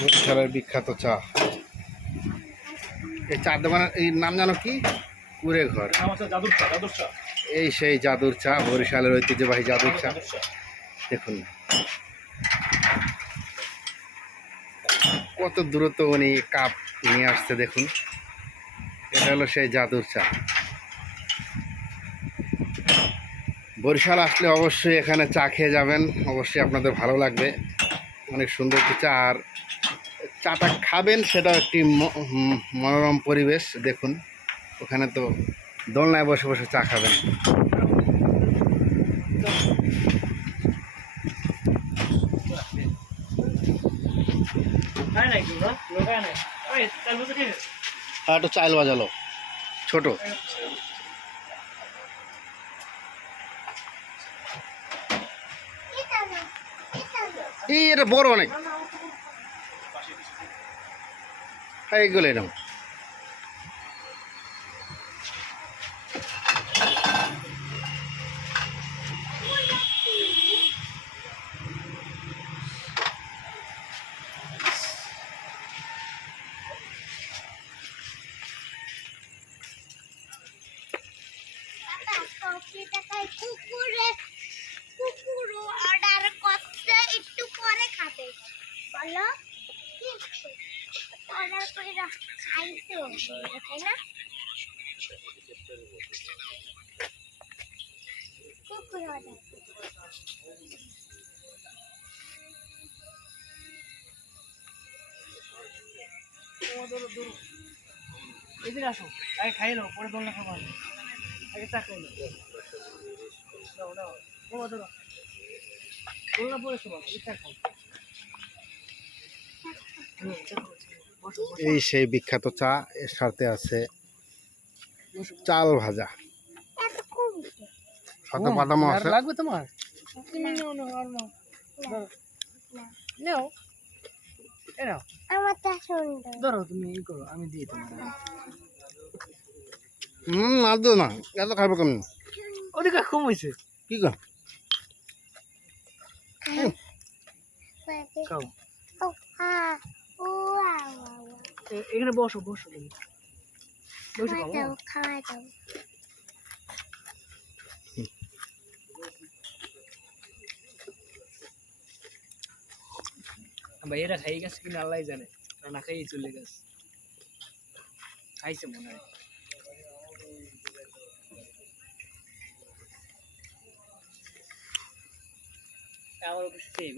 বরিশালের বিখ্যাত চা। এই চা দোকানের এই নাম জানো কি? কুড়ে ঘর। এই সেই জাদুর চা বরিশালের ঐতিহ্যবাহী জাদুর চা। জাদুর চা। দেখুন কত দূরত্ব উনি কাপ নিয়ে আসছে দেখুন। এটা হলো সেই জাদুর চা। বরিশাল আসলে অবশ্যই এখানে চা খেয়ে যাবেন। অবশ্যই আপনাদের ভালো লাগবে। অনেক সুন্দর একটি চা। আর চাটা খাবেন সেটাও একটি মনোরম পরিবেশ। দেখুন ওখানে তো দোলনায় বসে বসে চা খাবেন। আর একটু চাইল বাজালো। ছোট। এটা বড় অনেক। এইগুলো এরকম কুকুর এদিকে আসো আগে খাই নাও পরে দোলনা খাব। আগে চা খাই নাও দাও বাবা ধরো পরে শোনো আগে চা খাও চা খাও, এই সেই বিখ্যাত চা এর সাথে আছে চাল ভাজা। এত কম সাথে বাদামও আছে। লাগবে তোমার? নাও ধরো। তুমি করো আমি দিয়ে তোমার। হুম না দিও না এত খাইবো কেমন? ওদিকে কম হয়েছে কি কর খাও। এখানে বসো বসো তুমি। বসে খাওয়া খাও খাওয়া দাও। ভাই এরা খাই গেছে কিনা আল্লাহ জানে না খাইয়ে চলে গেছে। খাইছে মনে হয়। আমার অবশ্যই